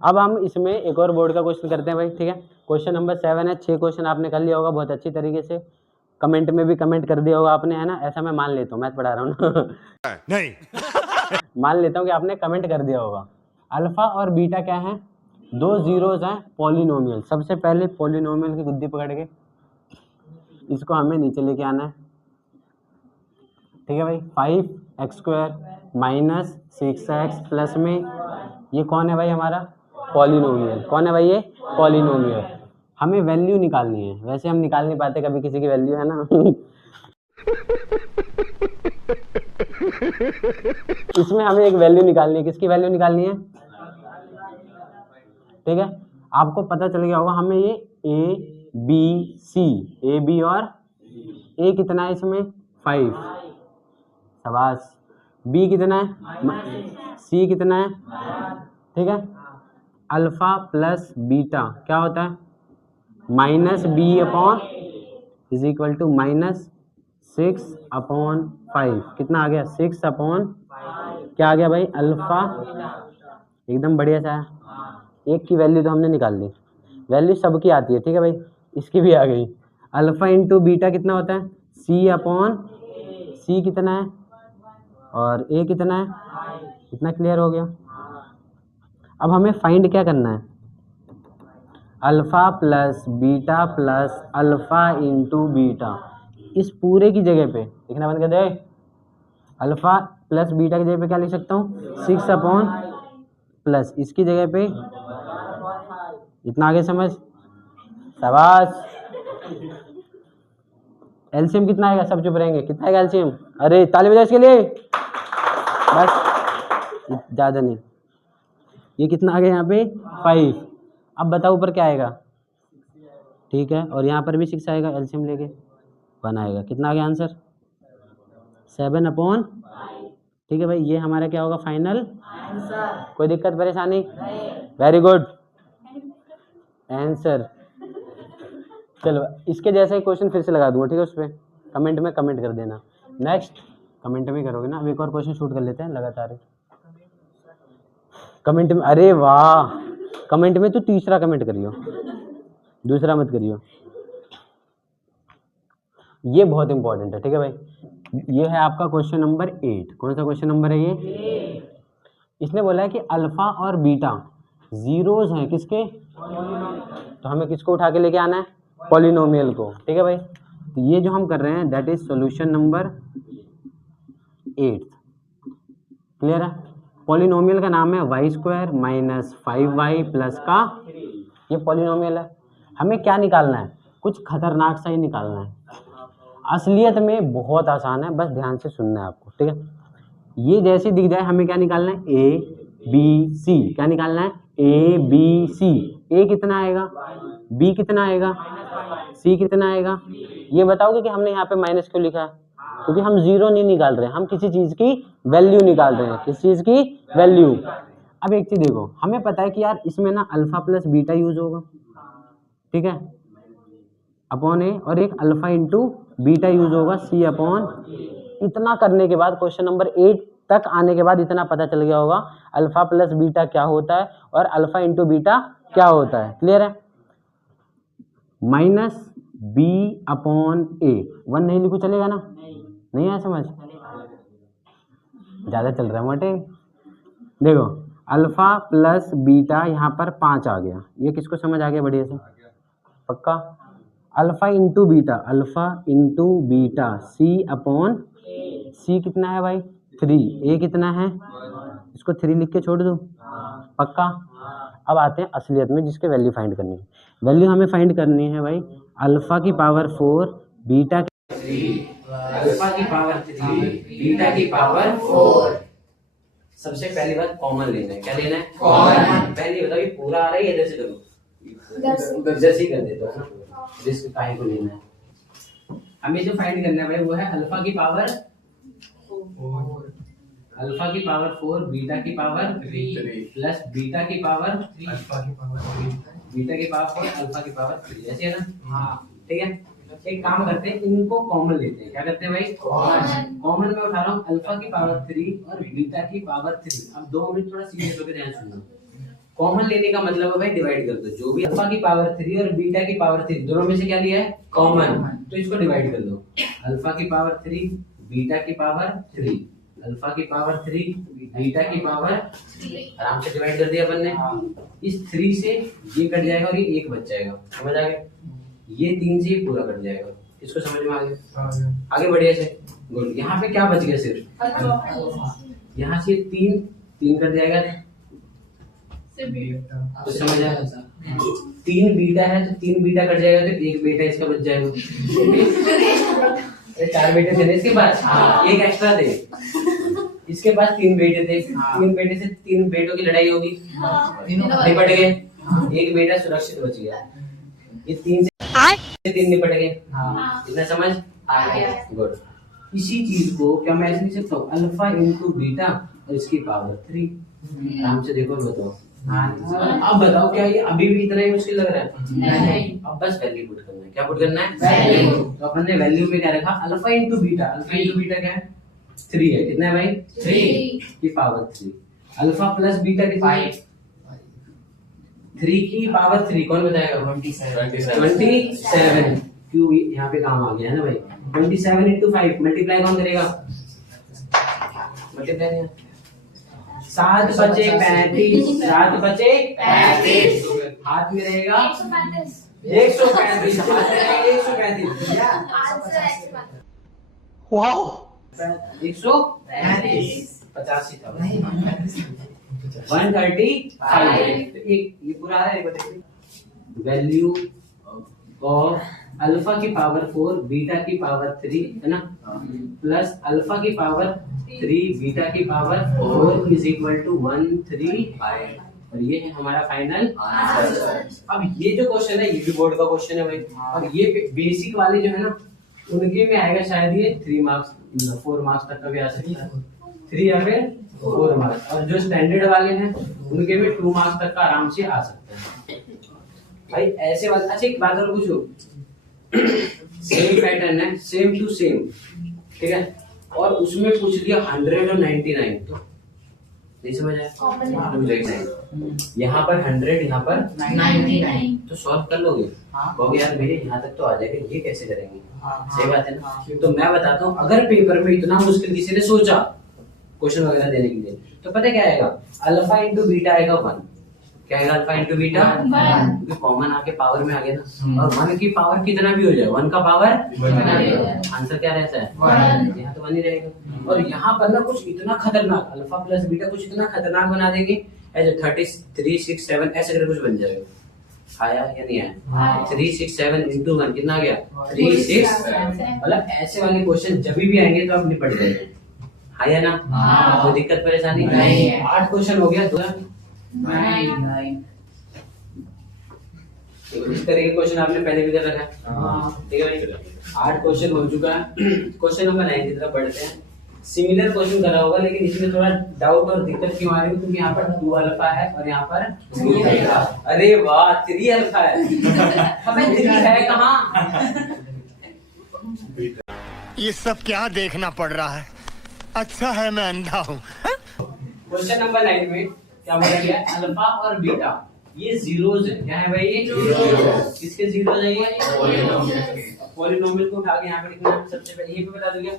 अब हम इसमें एक और बोर्ड का क्वेश्चन करते हैं भाई, ठीक है। क्वेश्चन नंबर 7 है। 6 क्वेश्चन आपने कर लिया होगा बहुत अच्छी तरीके से, कमेंट में भी कमेंट कर दिया होगा आपने, है ना। ऐसा मैं मान लेता हूँ, मैथ पढ़ा रहा हूँ ना नहीं मान लेता हूँ कि आपने कमेंट कर दिया होगा। अल्फा और बीटा क्या है? दो जीरोज हैं, पॉलिनोमियल। सबसे पहले पॉलिनोमियल की गुद्दी पकड़ के इसको हमें नीचे लेके आना है, ठीक है भाई। 5x² माइनस 6x प्लस में ये कौन है भाई? हमारा पॉलिनोमियल। कौन है भाई? ये पॉलिनोमियल। हमें वैल्यू निकालनी है, वैसे हम निकाल नहीं पाते कभी किसी की वैल्यू, है ना इसमें हमें एक वैल्यू निकालनी है। किसकी वैल्यू निकालनी है? ठीक है, आपको पता चल गया होगा हमें ये ए बी सी, ए बी और ए कितना है इसमें? 5। शाबाश। बी कितना है? सी कितना है? ठीक है। अल्फा प्लस बीटा क्या होता है? Minus B upon is equal to minus 6/5। कितना आ गया? 6/, क्या आ गया भाई? अल्फा। एकदम बढ़िया सा है। एक की वैल्यू तो हमने निकाल ली, वैल्यू सबकी आती है, ठीक है भाई। इसकी भी आ गई। अल्फा इंटू बीटा कितना होता है? सी कितना है और ए कितना है? इतना क्लियर हो गया। अब हमें फाइंड क्या करना है? Alpha plus beta plus alpha into beta. इस पूरे की जगह पे लिखना बंद कर दे। अल्फा प्लस बीटा की जगह पे क्या लिख सकता हूँ? 6/ प्लस इसकी जगह पे इतना, आगे समझ। शाबाश। एलसीएम कितना आएगा? सब चुप रहेंगे। कितना आएगा एलसीएम? अरे ताली बजाओ इसके लिए, बस ज़्यादा नहीं। ये कितना आ गया यहाँ पे? 5। अब बताओ ऊपर क्या आएगा? ठीक है, और यहाँ पर भी 6 आएगा, एलसीएम लेके 1 आएगा। कितना आ गया आंसर? 7/। ठीक है भाई, ये हमारा क्या होगा? Final answer. कोई दिक्कत परेशानी? Very good answer. चलो इसके जैसा ही क्वेश्चन फिर से लगा दूंगा, ठीक है। उस पर कमेंट में कमेंट कर देना। नेक्स्ट कमेंट में करोगे ना। अब एक और क्वेश्चन शूट कर लेते हैं लगातार कमेंट में। अरे वाह, कमेंट में तो तीसरा कमेंट करियो, दूसरा मत करियो। ये बहुत इंपॉर्टेंट है, ठीक है भाई। ये है आपका क्वेश्चन नंबर 8। कौन सा क्वेश्चन नंबर है ये? इसने बोला है कि अल्फा और बीटा जीरोज हैं किसके? तो हमें किसको उठा के लेके आना है? पॉलिनोमियल को, ठीक है भाई। तो ये जो हम कर रहे हैं that is solution number 8। Clear है? पॉलिनोमियल का नाम है y² माइनस 5y प्लस का, ये पॉलिनोमियल है। हमें क्या निकालना है? कुछ खतरनाक सा ही निकालना है। असलियत में बहुत आसान है, बस ध्यान से सुनना है आपको, ठीक है। ये जैसे दिख जाए हमें क्या निकालना है? A B C. क्या निकालना है? ए बी सी। ए कितना आएगा? बी कितना आएगा? सी कितना आएगा? ये बताओगे कि हमने यहाँ पे माइनस क्यों लिखा है? क्योंकि हम जीरो नहीं निकाल रहे हैं, हम किसी चीज की वैल्यू निकाल रहे हैं। किस चीज की वैल्यू? अब एक चीज देखो, हमें पता है कि यार इसमें ना अल्फा प्लस बीटा यूज होगा, ठीक है, अपॉन ए, और एक अल्फा इंटू बीटा यूज होगा, सी अपॉन। इतना करने के बाद क्वेश्चन नंबर 8 तक आने के बाद इतना पता चल गया होगा अल्फा प्लस बीटा क्या होता है और अल्फा इंटू बीटा क्या होता है। क्लियर है? माइनस बी अपॉन ए। 1 नहीं लिखो चलेगा ना? नहीं आया समझ? ज़्यादा चल रहा है मोटे। देखो अल्फा प्लस बीटा यहाँ पर 5 आ गया। ये किसको समझ आ गया बढ़िया से? पक्का? अल्फा इंटू बीटा सी अपॉन, सी कितना है भाई? 3। ए कितना है? इसको 3 लिख के छोड़ दूँ? पक्का? अब आते हैं असलियत में जिसके वैल्यू फाइंड करनी है। वैल्यू हमें फाइंड करनी है भाई अल्फा की पावर 4 बीटा की, अल्फा की पावर 3 बीटा की पावर 4। सबसे पहली बात कॉमन लेना है। क्या लेना है? कॉमन। पहले बताओ ये पूरा आ रहा है, इधर से करो, इधर से कर देता हूं। जिसके काहे को लेना है? हमें जो फाइंड करना है भाई वो है अल्फा की पावर 4, अल्फा की पावर 4 बीटा की पावर 3 प्लस बीटा की पावर 3 अल्फा की पावर 3 बीटा की पावर 4 अल्फा की पावर 3। ऐसे है ना? हाँ, ठीक है। एक काम करते हैं, इनको कॉमन लेते हैं। क्या करते हैं भाई? कॉमन में उठा रहा हूँ अल्फा की पावर 3 और बीटा की पावर 3। अब 2 मिनट थोड़ा सीरियस होकर ध्यान सुनना। कॉमन लेने का मतलब है भाई डिवाइड कर दो, जो भी अल्फा की पावर 3 और बीटा की पावर 3 दोनों में से क्या लिया है कॉमन, तो इसको डिवाइड कर दो। अल्फा की पावर 3 बीटा की पावर 3, अल्फा की पावर 3 बीटा की पावर 3, आराम से डिवाइड कर दिया अपन ने। इस 3 से ये कट जाएगा और ये 1 बच जाएगा, समझ आ गया। ये 3 से ये पूरा कट जाएगा, इसको समझ में आ गया। आगे बढ़िए से गुड। यहाँ पे क्या बच गया सिर्फ, यहाँ से 3 कट जाएगा, तो समझ आया। 3 बीटा है तो 3 बीटा कट जाएगा तो 1 बेटा इसका बच जाएगा। 4 बेटे थे इसके पास, एक एक्स्ट्रा थे, इसके पास 3 बेटे थे, 3 बेटे से 3 बेटों की लड़ाई होगी, निपट गए, 1 बेटा सुरक्षित बच गया। ये 3 से 3 निपट गए, इतना समझ आ गया। गुड। इसी चीज को क्या मैं ऐसे लिख सकता हूँ, अल्फा इंटू बीटा और इसकी पावर 3। आराम से देखो बताओ। अब बताओ क्या ये अभी भी इतना ही मुश्किल लग रहा है? नहीं। अब बस वैल्यू पुट करना है। क्या पुट करना है? वैल्यू। तो अपन ने वैल्यू में क्या रखा, alpha into beta. Alpha into beta क्या है? 3 है। कितना है भाई? 3 की पावर 3। अल्फा प्लस बीटा कितना है? 3 की पावर 3 कौन बताएगा? 27। क्यों यहाँ पे काम आ गया है ना भाई। 27 इंटू 5 मल्टीप्लाई कौन करेगा? मल्टीप्लाई 7 बचे 35, 7 बचे 35, हाथ में रहेगा 135, हाथ में रहेगा 135। वाओ 135, 85 था 135। ये पूरा है। वैल्यू ऑफ अल्फा की पावर 4 बीटा की पावर 3 है ना, प्लस अल्फा की पावर 3 बीटा की पावर 4 इज इक्वल टू 135। और ये है हमारा फाइनल आंसर। अब ये जो क्वेश्चन है ये भी बोर्ड का क्वेश्चन है भाई, और ये बेसिक वाले जो है ना उनके में आएगा शायद ये 3 मार्क्स 4 मार्क्स तक का भी आ सकता है, 3 या फिर 4 मार्क्स। और जो स्टैंडर्ड वाले हैं उनके में 2 मार्क्स तक का आराम से आ सकता है भाई। ऐसे वाले। अच्छा एक बात और पूछो, सेम पैटर्न है, सेम टू सेम, ठीक है, और उसमें पूछ लिया 100 और 99, तो नहीं समझ आया। यहाँ पर 100 यहाँ पर 99, तो सॉल्व कर लोगे? कहोगे यार मेरे यहाँ तक तो आ जाएगा, ये कैसे करेंगे? सही बात है ना। तो मैं बताता हूँ, अगर पेपर में इतना मुश्किल किसी ने सोचा क्वेश्चन वगैरह देने के लिए, तो पता क्या आएगा, अल्फा इंटू बीटा आएगा 1। क्या आएगा? Alpha into beta 1। कॉमन आके पावर में आ गया ना, और 1 की पावर कितना भी हो जाए 1 का पावर आंसर क्या रहता है? 1। यहाँ तो 1 ही रहेगा। और यहाँ पर ना कुछ इतना खतरनाक, अल्फा प्लस बीटा कुछ इतना खतरनाक बना देंगे, ऐसे 33, 6, 7 ऐसे करके कुछ बन जाएगा। आया या नहीं आया? 3, 6, 7 इंटू 1 कितना आ गया? 3, 6। मतलब ऐसे वाले क्वेश्चन जब भी आएंगे तो आप निपट जाएंगे। आया ना? कोई दिक्कत परेशानी नहीं। 8 क्वेश्चन हो गया। 9 इस तरह के क्वेश्चन आपने पहले भी कर रखा है, ठीक है भाई। 8 क्वेश्चन हो चुका है। क्वेश्चन नंबर 9 की तरफ बढ़ते हैं। सिमिलर क्वेश्चन करा होगा, लेकिन इसमें थोड़ा डाउट और दिक्कत क्यों आ रही है, क्योंकि यहाँ पर 2 अल्फा है और यहाँ पर 3 अल्फा। अरे वाह 3 अल्फा है, हमें 3 है कहाँ? ये सब क्या देखना पड़ रहा है? अच्छा है मैं अंधा हूँ। क्वेश्चन नंबर 9 में क्या बोला गया? अल्फा और बीटा ये जीरोज है। क्या है भाई? ये किसके जीरोज है? ये पॉलिनोमियल को उठा के यहाँ पे लिखना है। सबसे पहले ये भी बता दूंगा,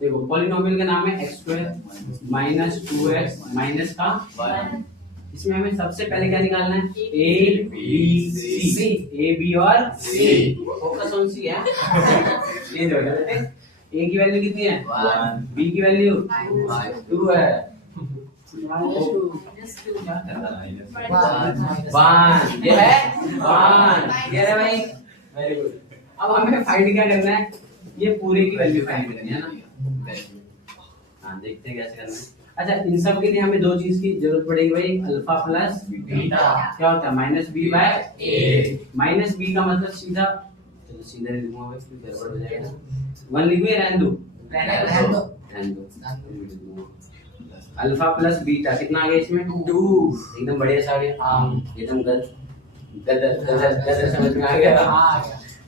देखो पॉलिनोमियल का नाम है x² माइनस 2x माइनस का 1। इसमें हमें सबसे पहले क्या निकालना है? a b c। a b और c, फोकस ऑन c है। चेंज हो गया बेटे। a की वैल्यू कितनी है? 1। b की वैल्यू 2 है। 1 ये है 1 ये है भाई। Very good. अब हमें फाइंड क्या करना है? ये पूरे की वैल्यू फाइंड करनी है ना। हाँ देखते हैं कैसे करना है। अच्छा इन सब के लिए हमें 2 चीज की जरूरत पड़ेगी भाई, अल्फा प्लस बीटा। क्या होता है? माइनस बी बाय ए। माइनस बी का मतलब सीधा, चलो सीधा लिखूंगा भाई, फिर गड़बड़ हो जाएगा। 1 लिखूं या रहने दूं? रहने दो। अल्फा प्लस बीटा कितना आ गया इसमें? 2। एकदम बढ़िया सा आ गया, एकदम गदर समझ में आ गया।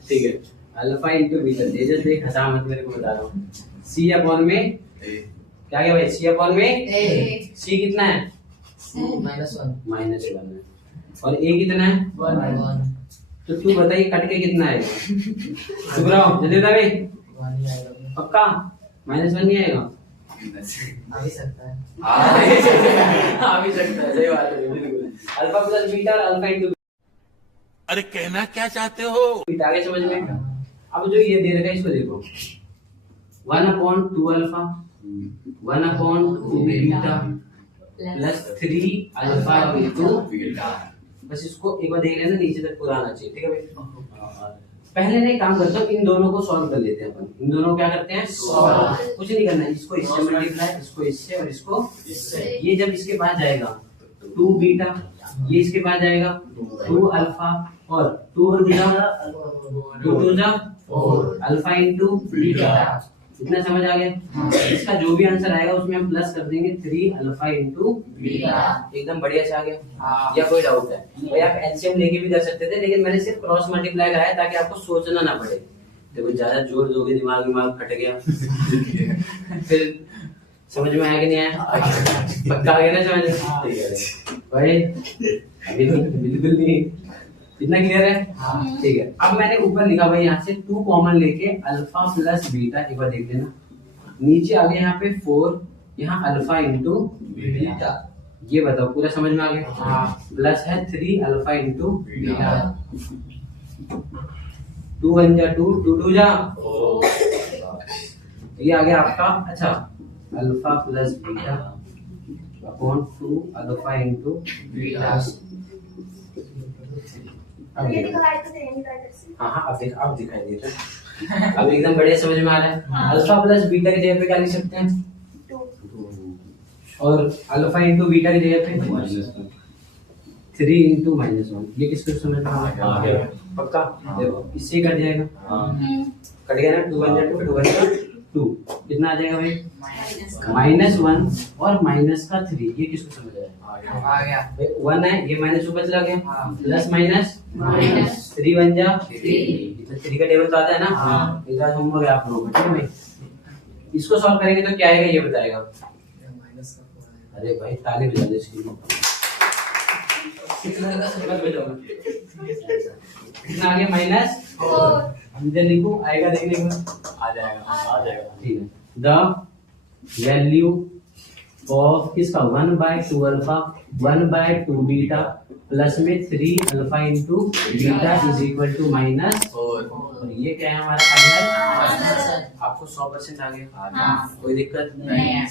ठीक है, अल्फा इंटू बीटा। देख हंसा मत, मेरे को बता रहा हूँ। सी अपॉन में क्या गया भाई, सी अपॉन में ए सी कितना है, -1 -1 है, और ए कितना है 1 तो तू बताइए कट के कितना आएगा, चुप रहो जल्दी बता भाई, 1 ही आएगा, पक्का -1 नहीं आएगा, आ भी सकता है। आ भी सकता है, सही बात है बिल्कुल, अल्फा प्लस बीटा और अल्फा इंटू अरे कहना क्या चाहते हो? बीटा, आगे समझ में। अब जो ये दे रखा है इसको देखो, 1/2 alpha 1/2 beta plus 3 alpha into beta. बस इसको एक बार देख लेना, नीचे तक पूरा आना चाहिए, ठीक है भाई। पहले ना एक काम करता हूँ, इन दोनों को सॉल्व कर लेते हैं अपन, इन दोनों को क्या करते हैं सॉल्व, कुछ नहीं करना है, इसको इससे मल्टीप्लाई, इसको इससे और इसको इससे। ये जब इसके बाद जाएगा 2 बीटा, ये इसके बाद जाएगा 2 अल्फा और 2 अल्फा इंटू बीटा। इतना समझ आ गया। इसका जो भी आंसर आएगा उसमें हम प्लस कर देंगे 3 अल्फा इंटू बीटा। एकदम बढ़िया से आ गया। या कोई डाउट है भाई? आप एलसीएम लेके भी कर सकते थे, लेकिन मैंने सिर्फ क्रॉस मल्टीप्लाई कराया ताकि आपको सोचना ना पड़े। देखो ज्यादा जोर दोगे दिमाग फट गया फिर समझ में आया कि नहीं आया? पक्का आ गया ना समझ में? भाई अभी तो बिल्कुल नहीं, इतना क्लियर है? ठीक है। अब मैंने ऊपर लिखा भाई यहाँ से 2 कॉमन लेके अल्फा प्लस बीटा, एक बार देख लेना। नीचे आ गया यहाँ पे 4, यहाँ अल्फा इंटू बीटा। ये बताओ पूरा समझ में आ गया? हाँ। प्लस है 3 अल्फा इंटू बीटा। 2 1 जा 2, 2 2 जा। ये आ गया आपका, अच्छा, alpha plus beta upon 2 alpha into beta. हाँ अब दिखाई दे रहा है। अब एकदम बढ़िया समझ में आ रहा है। अल्फा प्लस बीटा की जगह पे क्या लिख सकते हैं? 2 और अल्फा इंटू बीटा की जगह पे 3 इंटू -1। ये किसको समझ में आ गया? पक्का? देखो इससे कट जाएगा, कट गया ना। 2 1 जा 2, 2 1 जा 2, कितना आ जाएगा भाई? -1 और माइनस का 3। ये किसको समझ आया? आ गया। 1 है, ये माइनस ऊपर चला गया, प्लस माइनस 3 1 जा 3। 3 का टेबल तो आता है ना? एक बार होमवर्क है आप लोगों का, ठीक है भाई? इसको सॉल्व करेंगे तो क्या आएगा ये बताएगा। अरे भाई ताली बजा दे इसकी। कितना आ गया? -4। हम इधर लिखो, आएगा देखने को, आ जाएगा। ठीक है। द वैल्यू ऑफ किसका 1/2 अल्फा 1/2 बीटा प्लस में 3 alpha into beta is equal to -4। और ये क्या है हमारा फाइनल? आपको 100% आ गया, कोई दिक्कत नहीं।